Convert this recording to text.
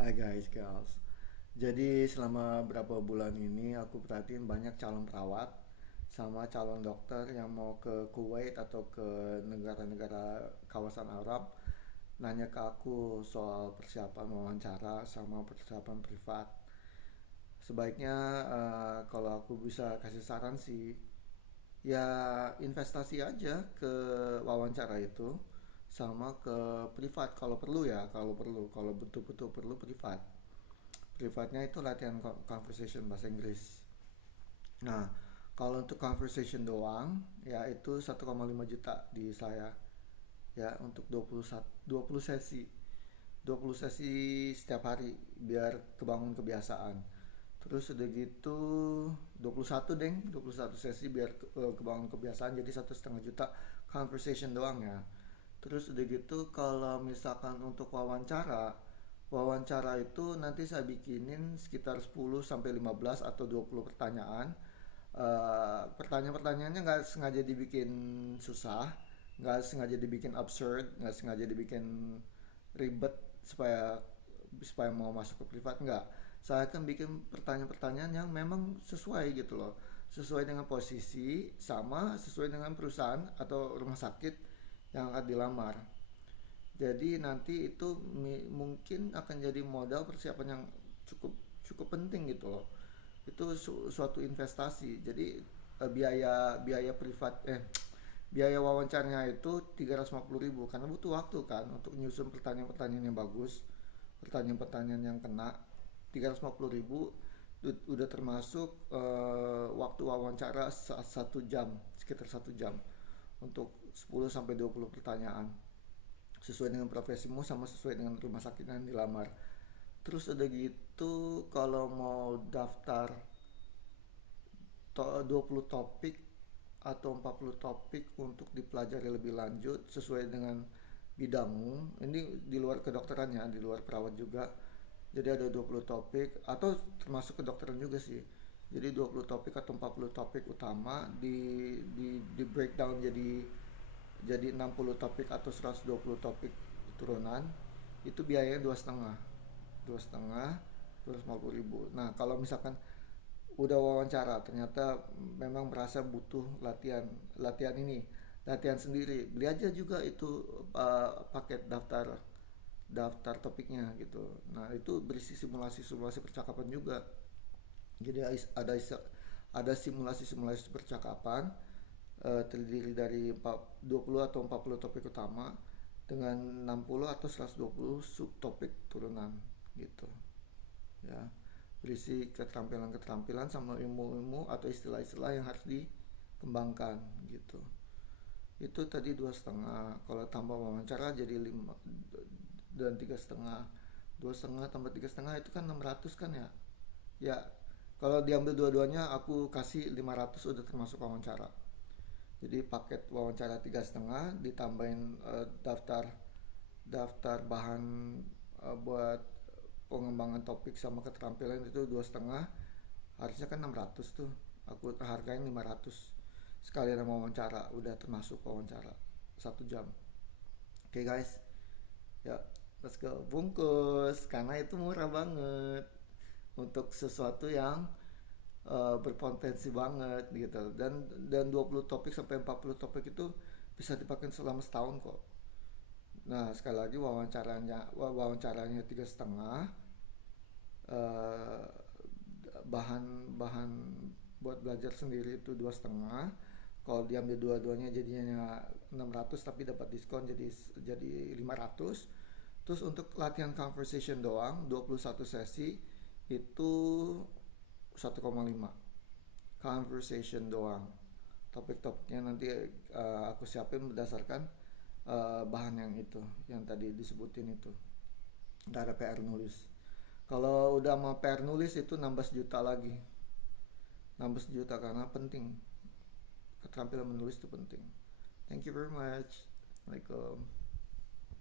Hai guys, girls. Jadi selama berapa bulan ini aku perhatiin banyak calon perawat sama calon dokter yang mau ke Kuwait atau ke negara-negara kawasan Arab nanya ke aku soal persiapan wawancara sama persiapan privat. Sebaiknya kalau aku bisa kasih saran sih, ya investasi aja ke wawancara itu sama ke privat kalau perlu ya, kalau betul-betul perlu privat. Privatnya itu latihan conversation bahasa Inggris. Nah, kalau untuk conversation doang, ya itu 1,5 juta di saya. Ya, untuk 20 sesi. 20 sesi setiap hari biar kebangun kebiasaan. Terus udah gitu 21 deng, 21 sesi biar kebangun kebiasaan jadi 1,5 juta conversation doang ya. Terus udah gitu kalau misalkan untuk wawancara, wawancara itu nanti saya bikinin sekitar 10 sampai 15 atau 20 pertanyaan. Pertanyaan-pertanyaannya nggak sengaja dibikin susah, nggak sengaja dibikin absurd, nggak sengaja dibikin ribet supaya supaya mau masuk ke privat, nggak. Saya akan bikin pertanyaan-pertanyaan yang memang sesuai gitu loh, sesuai dengan posisi sama sesuai dengan perusahaan atau rumah sakit yang akan dilamar. Jadi nanti itu mungkin akan jadi modal persiapan yang cukup cukup penting gitu loh. Itu suatu investasi. Jadi biaya biaya privat biaya wawancaranya itu 350.000 karena butuh waktu kan untuk nyusun pertanyaan-pertanyaan yang bagus, pertanyaan-pertanyaan yang kena. 350.000 udah termasuk waktu wawancara 1 jam, sekitar 1 jam untuk 10 sampai 20 pertanyaan sesuai dengan profesimu sama sesuai dengan rumah sakit yang dilamar. Terus udah gitu kalau mau daftar 20 topik atau 40 topik untuk dipelajari lebih lanjut sesuai dengan bidangmu. Ini di luar kedokteran ya, di luar perawat juga. Jadi ada 20 topik atau termasuk kedokteran juga sih. Jadi 20 topik atau 40 topik utama di breakdown jadi 60 topik atau 120 topik turunan. Itu biayanya 2,5 250.000. Nah kalau misalkan udah wawancara ternyata memang merasa butuh latihan latihan ini latihan sendiri, beli aja juga itu paket daftar daftar topiknya gitu. Nah itu berisi simulasi simulasi percakapan juga. Jadi ada simulasi simulasi percakapan terdiri dari 20 atau 40 topik utama dengan 60 atau 120 subtopik turunan gitu ya, berisi keterampilan-keterampilan sama ilmu-ilmu atau istilah-istilah yang harus dikembangkan gitu. Itu tadi 2,5, kalau tambah wawancara jadi 5 dan 3,5. 2,5 tambah 3,5 itu kan 600 kan ya. Ya, kalau diambil dua-duanya aku kasih 500 udah termasuk wawancara. Jadi paket wawancara 3,5 ditambahin daftar daftar bahan buat pengembangan topik sama keterampilan itu 2,5, harusnya kan 600 tuh, aku hargain 500 sekalian sama wawancara udah termasuk wawancara 1 jam. Oke guys, ya let's go bungkus karena itu murah banget untuk sesuatu yang berpotensi banget gitu. Dan 20 topik sampai 40 topik itu bisa dipakai selama setahun kok. Nah sekali lagi wawancaranya 3,5, eh, bahan-bahan buat belajar sendiri itu 2,5. Kalau diambil dua-duanya jadinya 600 tapi dapat diskon jadi 500. Terus untuk latihan conversation doang 21 sesi itu 1,5 conversation doang. Topik-topiknya nanti aku siapin berdasarkan bahan yang itu yang tadi disebutin itu. Nggak ada PR nulis. Kalau udah mau PR nulis itu nambah sejuta lagi, nambah sejuta karena penting, keterampilan menulis itu penting. Thank you very much. Assalamualaikum.